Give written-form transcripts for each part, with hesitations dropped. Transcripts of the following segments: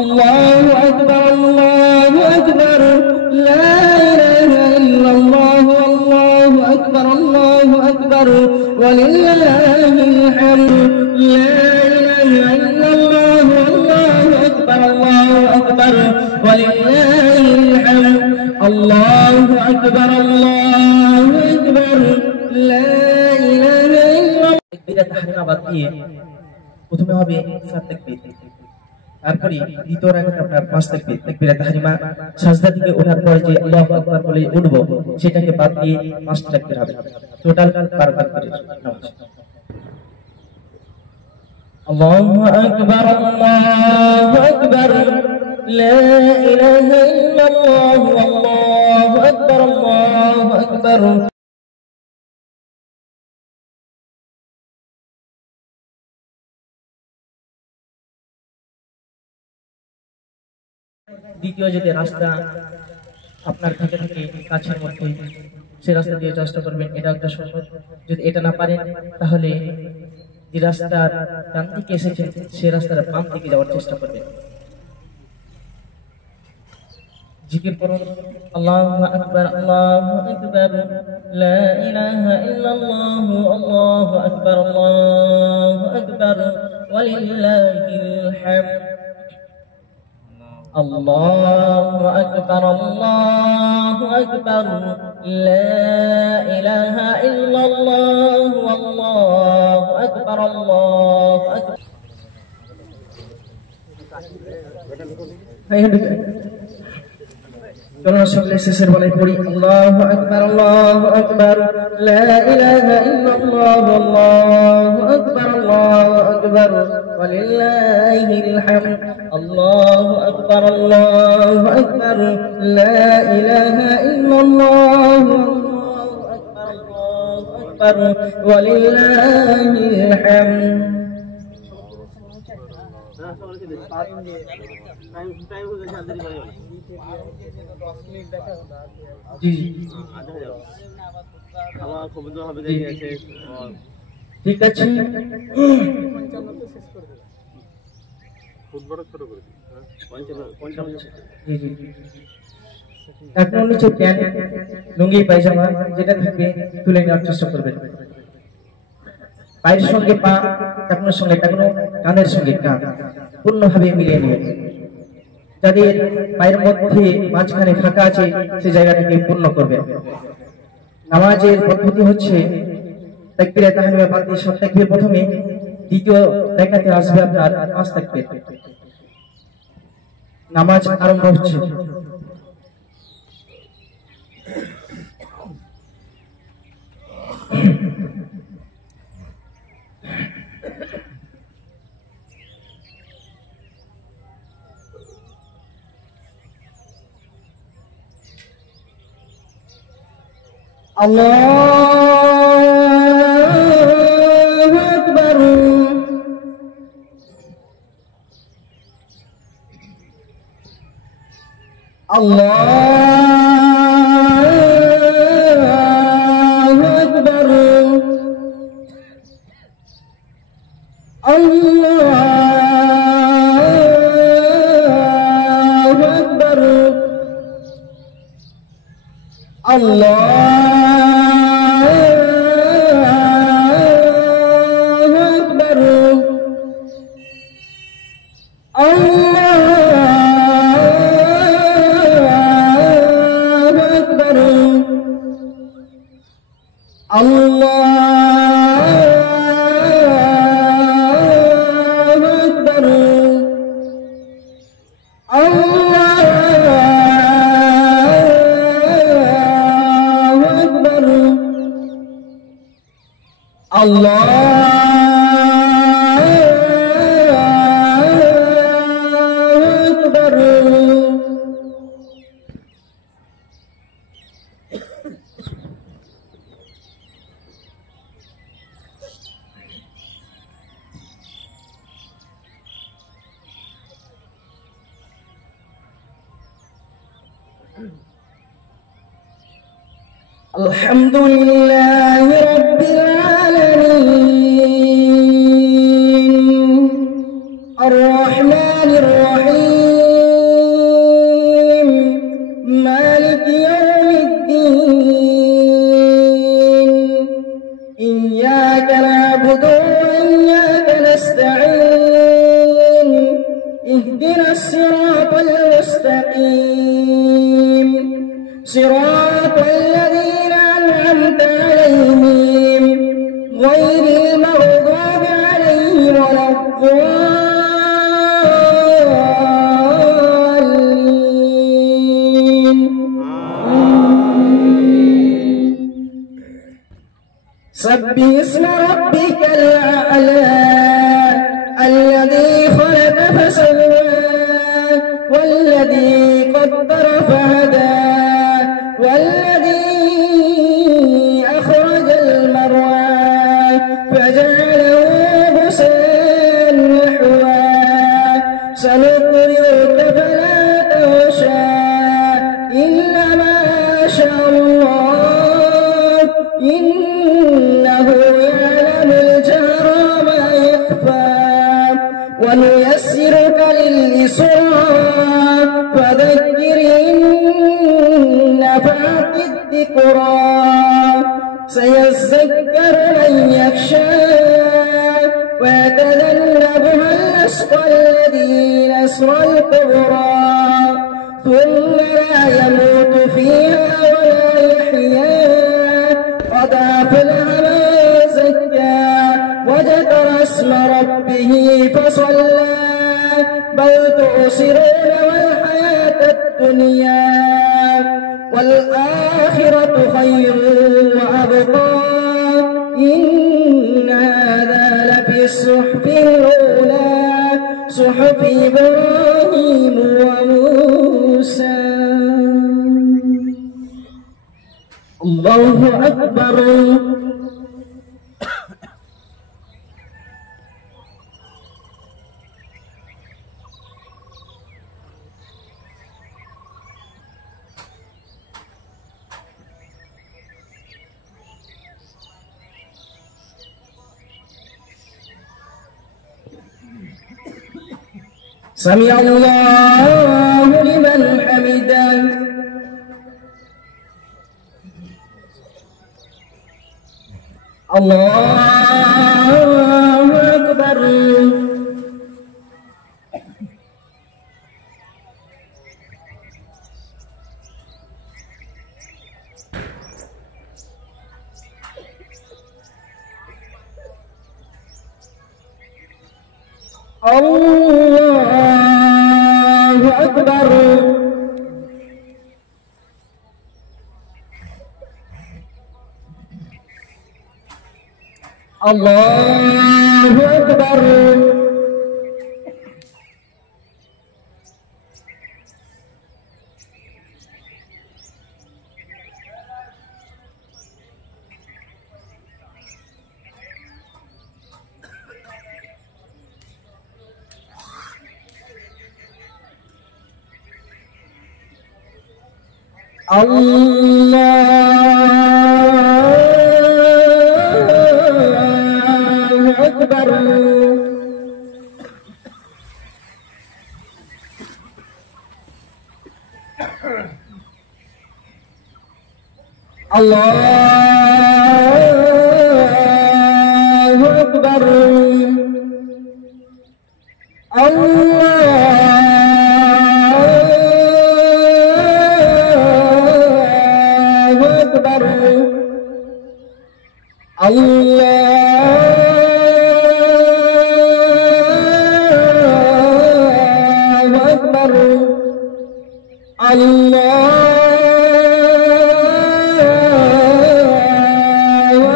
الله أكبر الله أكبر لا إله إلا الله والله أكبر الله أكبر ولله الحمد لا إله إلا الله والله أكبر الله أكبر ولله الحمد الله أكبر الله أكبر لا إله إلا الله تكبيرة تحريمা বাদ দিয়ে প্রথমে হবে সাত তাকবীর তারপরে দ্বিতীয় রাকাতে আপনার পাঁচ তাকবীর তাকবীরা তাহরিমা সাজদা থেকে ওঠার পর যে আল্লাহু আকবার বলে উঠব সেটাকে বাদ দিয়ে পাঁচটা তাকবীর হবে টোটাল 12 তাকবীরের নামাজ আল্লাহু আকবার আল্লাহু আকবার লা ইলাহা ইল্লাল্লাহু আল্লাহু আকবার আল্লাহু আকবার দ্বিতীয় যদি রাস্তা আপনার থেকে কাছের মধ্যে সেই রাস্তা দিয়ে চেষ্টা করবেন এটা একটা সুন্নাত যদি এটা না পারেন তাহলে যে রাস্তার ডান দিকে এসেছেন সেই রাস্তার বাম দিকে যাওয়ার চেষ্টা করবেন জিকির করুন আল্লাহু আকবার লা ইলাহা ইল্লাল্লাহু আল্লাহু আকবার ওয়ালিল্লাহিল হামদ الله أكبر لا إله إلا الله والله أكبر الله أكبر চলুন সকলে শেষের বেলায় পড়ি আল্লাহু আকবার লা ইলাহা ইল্লাল্লাহ আল্লাহু আকবার ওয়ালিল্লাহিল হামদ আল্লাহু আকবার লা ইলাহা ইল্লাল্লাহ আল্লাহু আকবার ওয়ালিল্লাহিল হামদ ঠিক আছে এখন নিচে প্যান্ট লুঙ্গি পায়জামা যেটা থাকবে তুলে নেওয়ার চেষ্টা করবেন পায়ের সঙ্গে পা টাকনোর সঙ্গে টাকনো কানের সঙ্গে কান পূর্ণভাবে মিলিয়ে নেবেন যাদের পায়ের মধ্যে মাঝখানে ফাঁকা আছে সেই জায়গাটাকে পূর্ণ করবেন নামাজের পদ্ধতি হচ্ছে তাকবীরে তাহরিমা বাদ দিয়ে সব তাকবীর প্রথমে দ্বিতীয় রাকাতে আসবে আপনার পাঁচ তাকবীর নামাজ আরম্ভ হচ্ছে আল্লাহু আকবার আল্লাহু আকবার আল্লাহু আকবার আল্লাহ الحمد لله رب العالمين الرحمن الرحيم إياك نعبد وإياك نستعين اهدنا الصراط المستقيم صراط الذين أنعمت عليهم غير المغضوب عليهم ولا الضالين. سبح اسم ربك الأعلى الذي خلق فسوى والذي قدر فهدى والذي أخرج المرعى فجعله غثاء نحوا سنقرئك فلا تنسى إلا ما شاء الله إنه يعلم الجهر وما يخفى ونيسرك لليسرى فذكر إن نفعت الذكرى سيذكر من يخشى ويتجنبها الأشقى الذي يصلى الكبرى ثم لا يموت فيها ولا يحيا قد أفلح من زكى وذكر اسم ربه فصلى بل تؤثرون والحياة الدنيا والآخرة خير وأبقى إن هذا لفي الصحف الأولى صحف إبراهيم وموسى. الله أكبر. سمع الله لمن حمده. الله أكبر. الله أكبر. الله أكبر. الله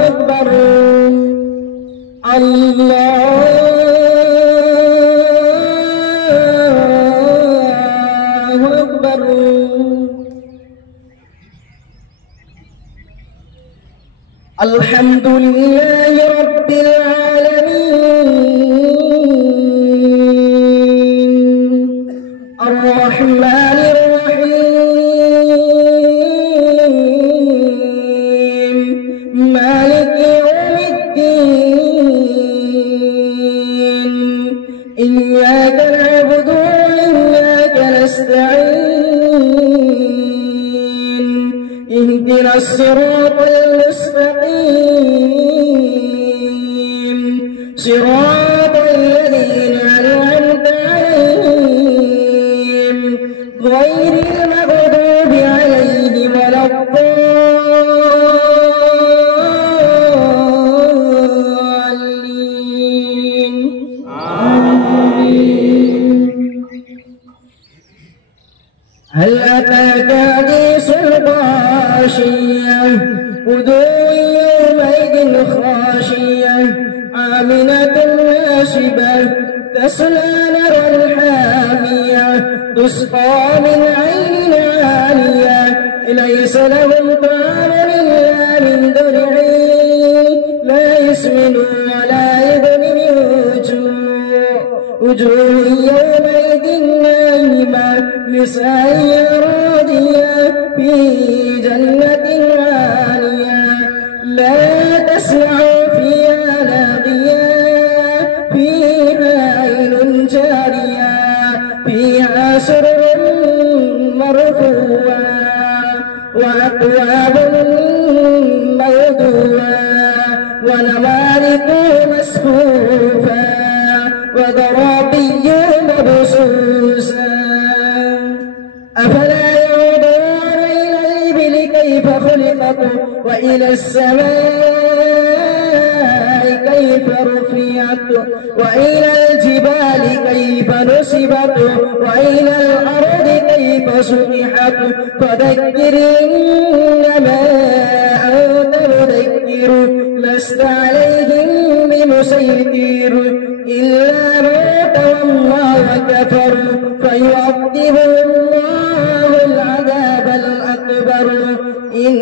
أكبر. الله أكبر. الحمد لله رب العالمين الرحمن الرحيم مالك يوم الدين إياك نعبد وإياك نستعين اهدنا الصراط المستقيم صراط الذين أنعمت عليهم غير المغضوب عليهم ولا الضالين. آمين. هل أتاك حديث الغاشية وجوه يومئذ خاشية عاملة ناصبة تصلى نارا حامية تسقى من عين عالية ليس لهم طعام إلا من ضرع لا يسمن ولا يغني من جوع وجوه يومئذ ناعمة لسعيها راضية في جنة عالية لا تسمع فيها لاغية فيها عين جارية فيها سرر مرفوعة وأكواب موضوعة ونمارق مصفوفة وضرابي مبثوثة أفلا ينظرون إلى الإبل كيف خلقت وإلى السماء كيف رفعت وإلى الجبال كيف نصبت وإلى الأرض كيف سطحت فذكر إنما أنت مذكر لست عليهم بمسيطر إلا من تولى وكفر فيعذبه الله العذاب الأكبر إن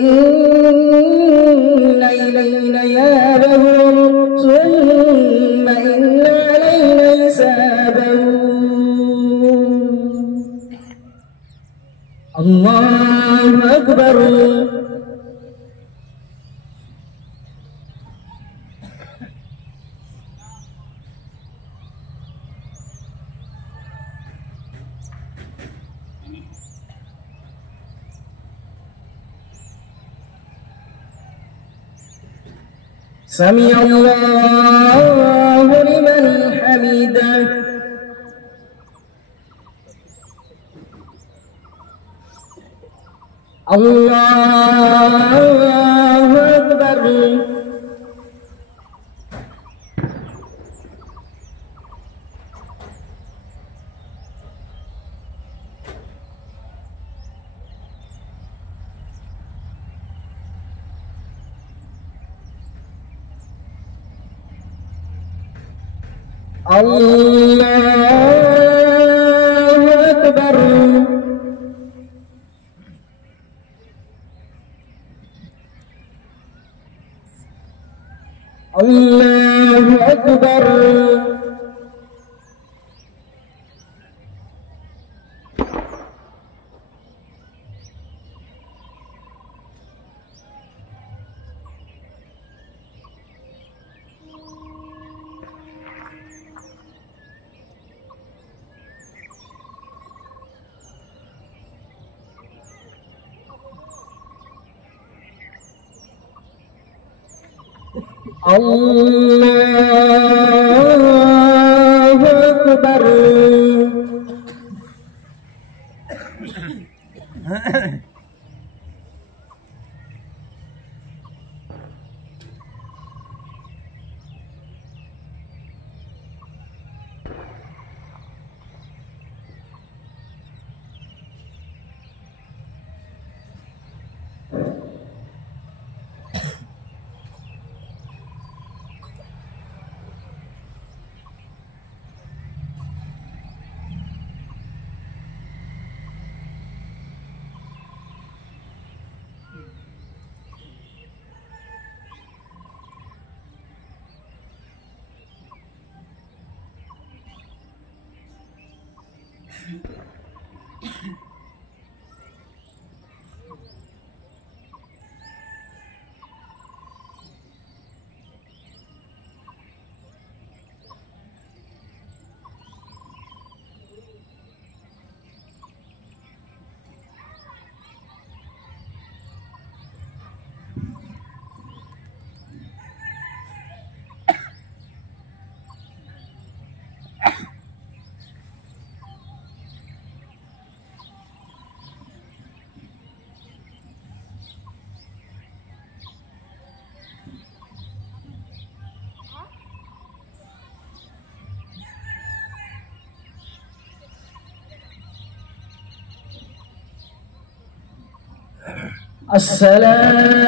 إلينا إيابهم ثم إن علينا حسابهم. الله أكبر. سمع الله لمن حمده. الله أكبر. الله أكبر. الله أكبر. الله أكبر. السلام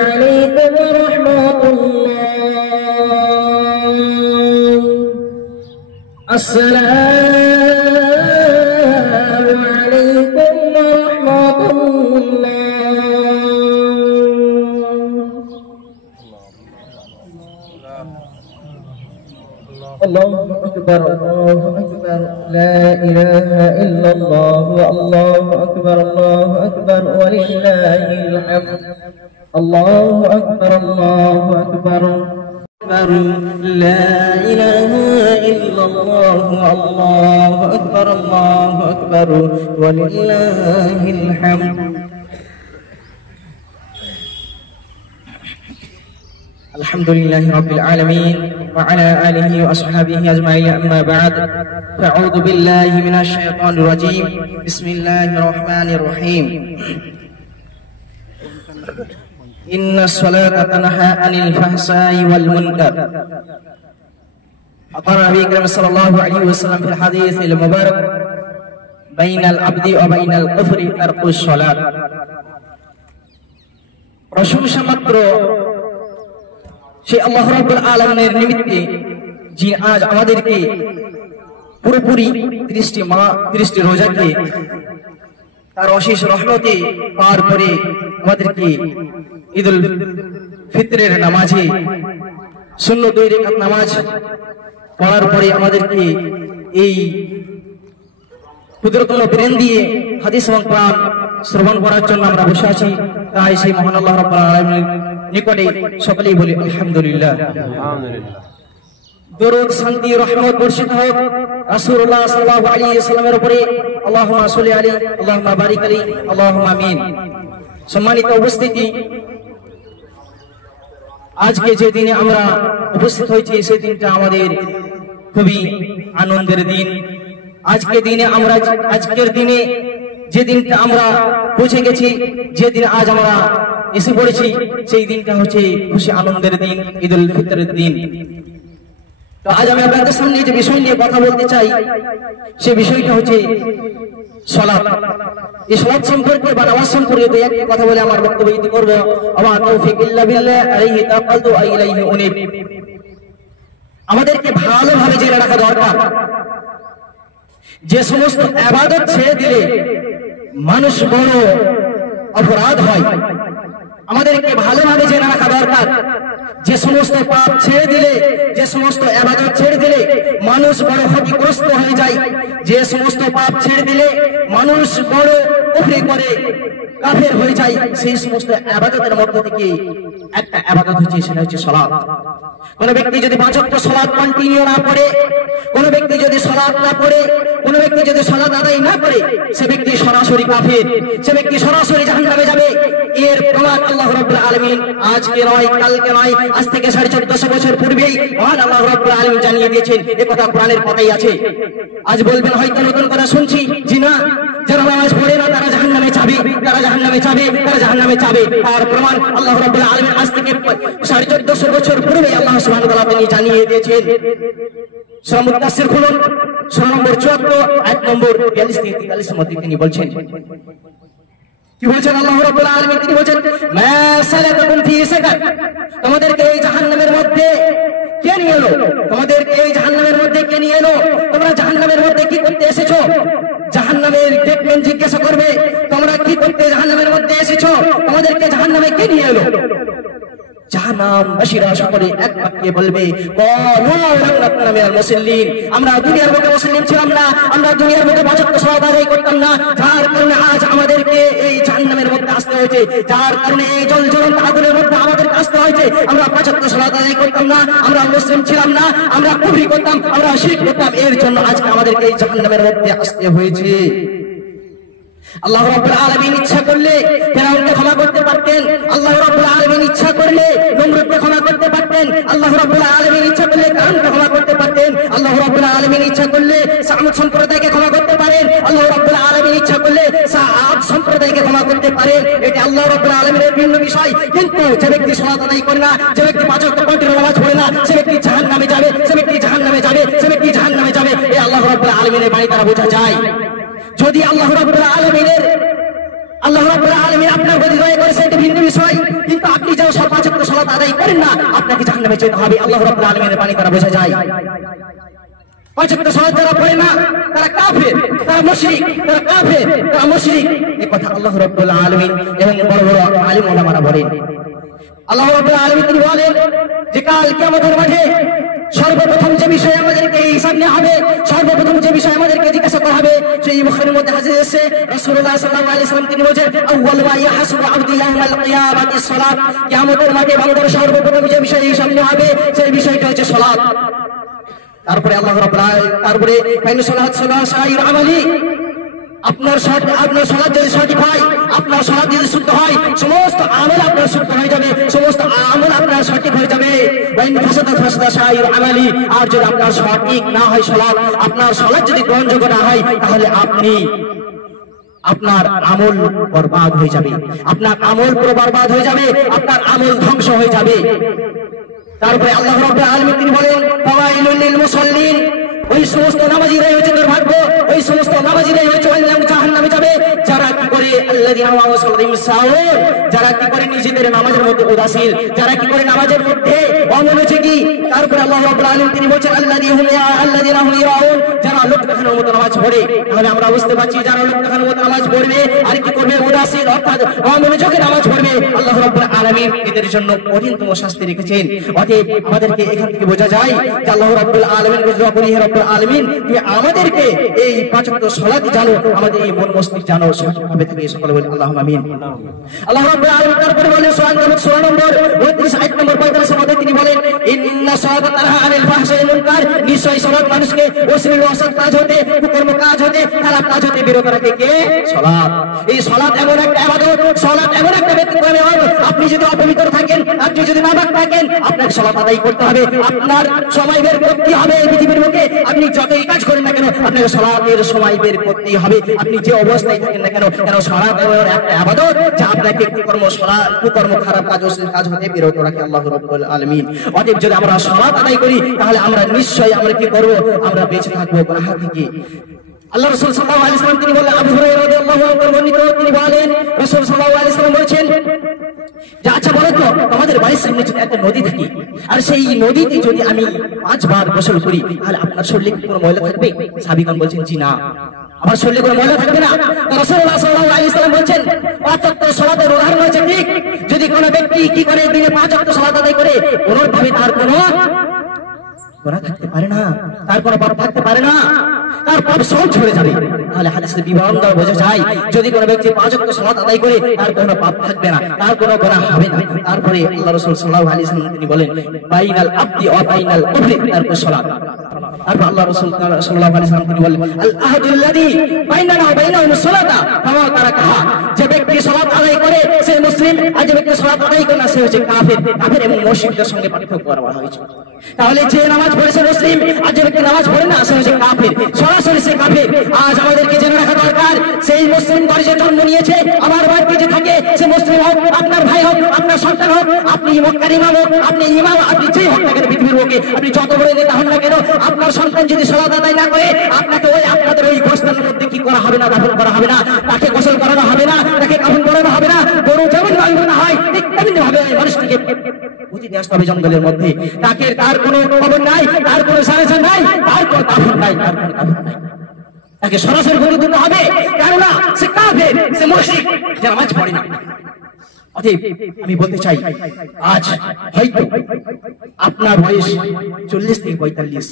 عليكم ورحمة الله. السلام عليكم ورحمة الله. الله أكبر الله أكبر لا إله إلا الله الله أكبر الله أكبر ولله الحمد. الله أكبر الله أكبر لا إله إلا الله الله أكبر الله أكبر ولله الحمد. الحمد لله رب العالمين وعلى آله وأصحابه أجمعين أما بعد فأعوذ بالله من الشيطان الرجيم بسم الله الرحمن الرحيم إن الصلاة تنهى عن الفحشاء والمنكر. قال النبي الكريم صلى الله عليه وسلم في الحديث المبارك بين العبد وبين الكفر ترك الصلاة. প্রশংসা মাত্র সেই আল্লাহ রাব্বুল আলামিনের নিমিত্তে যিনি আজ আমাদেরকে পুরোপুরি 30টি রোজাকে তার অশেষ রহমতে পার করে আমাদেরকে ঈদুল ফিতরের নামাজে সুন্নত 2 রাকাত নামাজ পড়ার পরে আমাদেরকে এই কুদরতুল ব্রেন দিয়ে হাদিস এবং কোরআন শ্রবণ করার জন্য আমরা বসে আছি। তাই সেই মহান আল্লাহ রাব্বুল আলামিনের নিকটে সকলেই বলি আলহামদুলিল্লাহ। দরুদ শান্তি রহমত বর্ষিত হোক রাসূলুল্লাহ সাল্লাল্লাহু আলাইহি ওয়াসাল্লামের উপরে। আল্লাহুম্মা সাল্লি আলাইহি আল্লাহুম্মা বারিক আলাইহি আল্লাহুম্মা আমিন। সম্মানিত উপস্থিতি, আজকে যে দিনে আমরা উপস্থিত হয়েছি সেই দিনটা আমাদের খুবই আনন্দের দিন। আজকের দিনে যে দিনটা আমরা পৌঁছে গেছি, যে দিন আজ আমরা এসে পড়েছি, সেই দিনটা হচ্ছে খুশি আনন্দের দিন, ঈদুল ফিতরের দিন। তো আজ আমি আপনাদের সামনে যে বিষয় নিয়ে কথা বলতে চাই সেই বিষয়টা হচ্ছে সালাত। এই সালাত সম্পর্কে বা নামাজ সম্পর্কে দুই একটা কথা বলে আমার বক্তব্য ইতি করব। আমা তৌফিক ইল্লা বিল্লাহ আলাইহি তাওয়াক্কালতু ওয়া ইলাইহি উনীব। আমাদেরকে ভালোভাবে জেনে রাখা দরকার যে সমস্ত ইবাদত ছেড়ে দিলে মানুষ বড় অপরাধ হয়। আমাদেরকে ভালোভাবে জেনে রাখা দরকার যে সমস্ত পাপ ছেড়ে দিলে, যে সমস্ত ইবাদত ছেড়ে দিলে মানুষ বড় ক্ষতিগ্রস্ত হয়ে যায়। যে সমস্ত পাপ ছেড়ে দিলে মানুষ বড় কুফরি করে কাফের হয়ে যায়। সেই সমস্ত ইবাদতের মধ্য থেকে একটা ইবাদত হচ্ছে, সেটা হচ্ছে সালাত। কোন ব্যক্তি যদি 5 ওয়াক্ত সালাত কন্টিনিউ না পড়ে, কোন ব্যক্তি যদি সালাত না পড়ে, কোন ব্যক্তি যদি সালাত আদায় না করে, সে ব্যক্তি সরাসরি কাফের, সে ব্যক্তি সরাসরি জাহান্নামে যাবে। এর প্রমাণ আল্লাহ রাব্বুল আলামিন আজকে নয়, কালকে নয়, আজ থেকে 1450 বছর পূর্বেই মহান আল্লাহ রাব্বুল আলামিন জানিয়ে দিয়েছেন। এই কথা কোরআনের পাতায় আছে। আজ বলবেন হয়তো নতুন কথা শুনছি, জি না, যারা নামাজ পড়ে না তারা জাহান্নামে যাবে, তারা জাহান্নামে যাবে, তারা জাহান্নামে যাবে। তার প্রমাণ আল্লাহ রাব্বুল আলামিন আজ থেকে 1450 বছর পূর্বে আল্লাহ সুবহানাহু ওয়া তাআলা তিনি জানিয়ে দিয়েছেন। সূরা মুদাসসির খুলুন, সূরা নম্বর 74 আয়াত নম্বর 42 থেকে 43 এর মধ্যে তিনি বলছেন, কি বলছেন আল্লাহ রাব্বুল আলামিন? তিনি বলছেন মা সালাকাকুম ফি সাকার। তোমাদেরকে এই জাহান্নামের মধ্যে কে নিয়ে এলো? তোমাদেরকে এই জাহান্নামের মধ্যে কে নিয়ে এলো? তোমরা জাহান্নামের মধ্যে কি করতে এসেছো? জাহান্নামের গেটম্যান জিজ্ঞাসা করবে তোমরা কি করতে জাহান্নামের মধ্যে এসেছো? তোমাদেরকে জাহান্নামে কে নিয়ে এলো? জাহান্নামবাসীরা সকলে এক বাক্যে বলবে আমরা দুনিয়ার মধ্যে মুসলিম ছিলাম না, আমরা দুনিয়ার মধ্যে 5 ওয়াক্ত সালাত আদায় করতাম না, যার কারণে আজ আমাদেরকে এই জাহান্নামের মধ্যে আসতে হয়েছে, যার কারণে এই জ্বলজ্বলন্ত আগুনের মধ্যে আমাদেরকে আসতে হয়েছে। আমরা 5 ওয়াক্ত সালাত আদায় করতাম না, আমরা মুসলিম ছিলাম না, আমরা কুফরি করতাম, আমরা শিরক করতাম, এর জন্য আজকে আমাদেরকে এই জাহান্নামের মধ্যে আসতে হয়েছে। আল্লাহ রাব্বুল আলামিন ইচ্ছা করলে ফিরআউনকে ক্ষমা করতে পারতেন, আল্লাহ রাব্বুল আলামিন ইচ্ছা করলে নমরুদকে ক্ষমা করতে পারতেন, আল্লাহ রাব্বুল আলামিন ইচ্ছা করলে কারণকে ক্ষমা করতে আলামিন ইচ্ছা করলে সামুদ সম্প্রদায়কে ক্ষমা করতে পারেন, আল্লাহ রাব্বুল আলামিন ইচ্ছা করলে সাআদ সম্প্রদায়কে ক্ষমা করতে পারেন, এটা আল্লাহ রাব্বুল আলামিনের ভিন্ন বিষয়। কিন্তু যে ব্যক্তি সালাত আদায় করে না, যে ব্যক্তি পাঁচ ওয়াক্ত কন্টিনিউ নামাজ পড়ে না, সে ব্যক্তি জাহান্নামে যাবে, সে ব্যক্তি জাহান্নামে যাবে, সে ব্যক্তি জাহান্নামে যাবে। এই আল্লাহ রাব্বুল আলামিনের বাণী দ্বারা বোঝা যায়। যদি আল্লাহ রাব্বুল আলামিন আপনার প্রতি দয়া করেছে এটা ভিন্ন বিষয়, কিন্তু আপনি যাও সব পাঁচ ওয়াক্ত সালাত আদায় করেন না, আপনাকে জাহান্নামে যেতে হবে। আল্লাহ রাব্বুল আলামিনের বাণী দ্বারা বোঝা যায়। পাঁচ ওয়াক্ত সালাত যারা পড়ে না তারা কাফের, তারা মুশরিক, তারা কাফের, তারা মুশরিক, এই কথা আল্লাহ রাব্বুল আলামিন এবং বড় বড় আলিম ওলামারা বলেন। আল্লাহ রাব্বুল আলামিন তিনি বলেন যে কাল কিয়ামতের মাঠে সর্বপ্রথম যে বিষয় আমাদেরকে সামনে হবে, সর্বপ্রথম যে বিষয় আমাদেরকে জিজ্ঞাসা করা হবে, সেই বুখারীর মধ্যে হাদিস এসেছে, রাসূলুল্লাহ সাল্লাল্লাহু আলাইহি ওয়াসাল্লাম তিনি বলেন আউয়াল মা ইয়াহসুবু আবদু ইয়াউমাল কিয়ামাতিস সালাত। কিয়ামতের মাঠে বান্দার সর্বপ্রথম যে বিষয় সামনে হবে সেই বিষয়টা হচ্ছে সালাত। তারপরে আল্লাহ রাব্বুল আলামিন তারপরে ফাইন সালাত সালাসাইর আমালি, আপনার সালাত যদি সঠিক হয়, আপনার সালাত যদি শুদ্ধ হয়, সমস্ত আমল আপনার শুদ্ধ হয়ে যাবে, সমস্ত আমল আপনার সঠিক হয়ে যাবে। ওয়াইন ফাসাদা সাইর আমালি, আর যদি আপনার সঠিক না হয় সালাত, আপনার সালাত যদি গ্রহণযোগ্য না হয়, তাহলে আপনার আমল বরবাদ হয়ে যাবে, আপনার আমল পুরো বরবাদ হয়ে যাবে, আপনার আমল ধ্বংস হয়ে যাবে। তারপরে আল্লাহ রাব্বুল আলামিন তিনি বলেন ফাওয়াইলুল লিল মুসাল্লিন, ওই সমস্ত নামাজীরাই হচ্ছে দুর্ভাগ্য, ওই সমস্ত নামাজীরাই হচ্ছে জাহান্নামে যাবে যারা কি করে আল্লাযিনা ওয়া সাল্লাম সাউর, যারা কি করে নিজেদের নামাজের মধ্যে উদাসীন, যারা কি করে নামাজের মধ্যে অমনোযোগী। তারপরে আল্লাহ রাব্বুল আলামিন তিনি বলেন আল্লাযিনা হুম ইয়ারাউন, যারা লোক দেখানোর মতো নামাজ পড়ে। তাহলে আমরা বুঝতে পারছি যারা লোক দেখানোর মতো নামাজ পড়বে আর কি করবে, উদাসীন অর্থাৎ অমনোযোগী নামাজ পড়বে, আল্লাহ রাব্বুল আলামিন এদের জন্য কঠিনতম শাস্তি রেখেছেন। অতএব আমাদেরকে এখান থেকে বোঝা যায় যে আল্লাহ রাব্বুল আলামিনকে দোয়া করি, হে রাব্বুল আলামিন তুমি আমাদেরকে এই পাঁচ ওয়াক্ত সালাত জানো, আমাদের এই মন মস্তিষ্ক জানো, সঠিকভাবে থেকে সকলে বলি আল্লাহুম্মা আমিন। আল্লাহ রাব্বুল আলামিন তারপরে বলেন সূরা নম্বর 29 আয়াত নম্বর 45 এর মধ্যে তিনি বলেন ইন্না সালাতা তানহা আনিল ফাহশাই ওয়াল মুনকার, নিশ্চয়ই সালাত মানুষকে অশ্লীল অসৎ কাজ হতে, কুকর্ম কাজ হতে, খারাপ কাজ হতে বিরত রাখে কে? সালাত। এই সালাত এমন একটা ইবাদত, সালাত এমন একটা ব্যতিক্রমী ইবাদত, আপনি যদি অপবিত্র থাকেন, আপনি যদি নাপাক থাকেন, আপনাকে সালাত আদায় করতে হবে, আপনার সময় বের করতে হবে। এই পৃথিবীর বুকে আপনি যতই কাজ করেন না কেন, আপনাকে সালাতের সময় বের করতে হবে, আপনি যে অবস্থায় থাকেন না কেন। কেন সালাত এমন একটা ইবাদত যা আপনাকে কুকর্ম খারাপ কাজ অশ্লীল কাজ হতে বিরত রাখে আল্লাহ রাব্বুল আলামিন। অতএব যদি আমরা সালাত আদায় করি তাহলে আমরা নিশ্চয়ই আমরা কি করব, আমরা বেঁচে থাকবো গুনাহ থেকে। আল্লাহ রাসূল সাল্লাল্লাহু আলাইহি ওয়াসাল্লাম তিনি বলেন, আবু হুরায়রা রাদিয়াল্লাহু আনহু বর্ণিত তিনি বলেন রাসূল সাল্লাল্লাহু আলাইহি ওয়াসাল্লাম বলেছেন যে আচ্ছা বলো তো, আমাদের বাড়ির সামনে যদি একটা নদী থাকে আর সেই নদীতে যদি আমি 5 বার গোসল করি, তাহলে আপনার শরীরে কি কোনো ময়লা থাকবে? সাহাবীগণ বলছেন জি না, আমার শরীরে কোনো ময়লা থাকবে না। রাসূলুল্লাহ সাল্লাল্লাহু আলাইহি ওয়াসাল্লাম বলেন পাঁচ ওয়াক্ত সালাতের উদাহরণ হচ্ছে ঠিক, যদি কোনো ব্যক্তি কি করে দিনে 5 ওয়াক্ত সালাত আদায় করে, কোনোভাবে তার কোনো গুনাহ থাকতে পারে না, তার কোনো পাপ থাকতে পারে না, তার পাপ সব ঝরে যাবে। তাহলে হাদিসের বিবরণ দ্বারা বোঝা যায় যদি কোনো ব্যক্তি 5 ওয়াক্ত সালাত আদায় করে তার কোনো পাপ থাকবে না, তার কোনো গুনাহ হবে না। তারপরে আল্লাহ রাসূল সাল্লাল্লাহু আলাইহি ওয়াসাল্লাম তিনি বলেন বাইনাল আবদি ওয়া বাইনাল কুফরি তারকুস সালাত। তারপর আল্লাহ রাসূল সাল্লাল্লাহু আলাইহি ওয়াসাল্লাম তিনি বলেন আল আহদুল্লাযী বাইনানা ওয়া বাইনাহুম সালাতা ফামা তারাকাহা, যে ব্যক্তি সালাত আদায় করে সে মুসলিম, আর যে ব্যক্তি সালাত আদায় করে না সে হচ্ছে কাফির। কাফির এবং মুশরিকদের সঙ্গে পার্থক্য করা হয়েছে। তাহলে যে নামাজ পড়েছে মুসলিম, আর যে ব্যক্তি নামাজ পড়ে না সে হচ্ছে কাফির, সরাসরি সে কাফির। আজ আমাদেরকে জেনে রাখা দরকার, সেই মুসলিম ঘরে যে জন্ম নিয়েছে, আমার বাড়িতে যে থাকে, সে মুসলিম হোক, আপনার ভাই হোক, আপনার সন্তান হোক, আপনি মক্কার ইমাম হোক, আপনি ইমাম, আপনি যেই হোক না কেন পৃথিবীর বুকে, আপনি যত বড় নেতা হন না কেন, আপনার সন্তান যদি সালাত আদায় না করে, আপনাকে ওই আপনাদের ওই গোস্তের মধ্যে কি করা হবে না, দাফন করা হবে না, তাকে গোসল করানো হবে না, তাকে কাফন করানো হবে না। গরু যেমন বাঁধা হয় ঠিক তেমনি ভাবে মানুষটিকে বুঝে নিয়ে আসতে হবে জঙ্গলের মধ্যে। তাকে তার কোনো খবর নাই, তার কোনো সাহায্য নাই, তার কোনো দাফন নাই, তার কোনো দাফন নাই, তাকে সরাসরি বলে দিতে হবে, কেননা সে কাফের, সে মুশরিক, সে নামাজ পড়ে না। অতএব আমি বলতে চাই, আজ হয়তো আপনার বয়স 40 থেকে 45,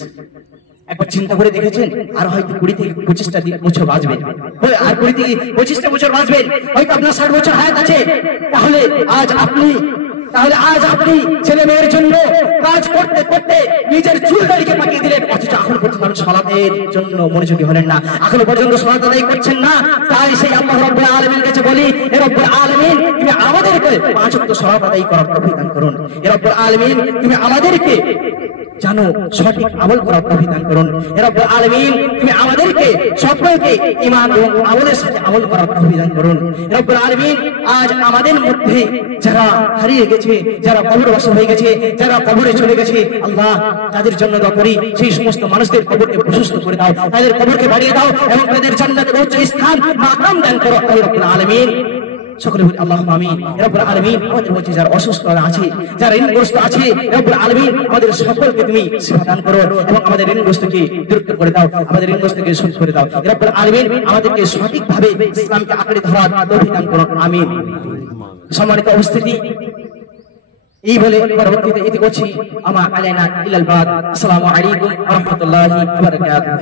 একবার চিন্তা করে দেখেছেন, আর হয়তো 20 থেকে 25টা বছর বাঁচবেন, আর 20 থেকে 25টা বছর বাঁচবেন, হয়তো আপনার 60 বছর হায়াত আছে। তাহলে আজ আপনি ছেলে মেয়ের জন্য কাজ করতে করতে নিজের চুল দাড়িকে পাকিয়ে দিলেন, অথচ এখন পর্যন্ত সালাতের জন্য মনোযোগী হলেন না, এখনো পর্যন্ত সালাত আদায় করছেন না। তাই সেই আল্লাহ রাব্বুল আলামিনের কাছে বলি, হে রব্বুল আলামিন তুমি আমাদেরকে 5 ওয়াক্ত সালাত আদায় করার তৌফিক দান করুন। হে রব্বুল আলামিন তুমি আমাদেরকে জানো সঠিক আমল করার তৌফিক দান করুন। হে রব্বুল আলামিন তুমি আমাদেরকে সকলকে ঈমান এবং আমলের সাথে আমল করার তৌফিক দান করুন। হে রব্বুল আলামিন আজ আমাদের মধ্যে যারা হারিয়ে গেছে, যারা কবরবাসী হয়ে গেছে, যারা কবরে চলে গেছে, আল্লাহ তাদের জন্য দোয়া করি সেই সমস্ত মানুষদের কবরকে প্রশস্ত করে দাও, তাদের কবরকে বাড়িয়ে দাও এবং তাদের জান্নাতের উচ্চ স্থান মাকাম দান করো হে রব্বুল আলামিন। সকলে বলি আল্লাহুম্মা আমিন। রব্বুল আলামিন আমাদের মধ্যে যারা অসুস্থ আছে, যারা ঋণগ্রস্ত আছে, রব্বুল আলামিন আমাদের সকলকে তুমি শিফা দান করো এবং আমাদের ঋণগ্রস্তকে দূর করে দাও, আমাদের ঋণগ্রস্তকে শোধ করে দাও। রব্বুল আলামিন আমাদেরকে সঠিকভাবে ইসলামকে আঁকড়ে ধরার তৌফিক দান করো, আমিন। সম্মানিত উপস্থিতি, এই বলে পরবর্তীতে ইতি করছি আমা আলাইনা ইলাল বাদ। আসসালামু আলাইকুম ওয়া রাহমাতুল্লাহি ওয়া বারাকাতুহু।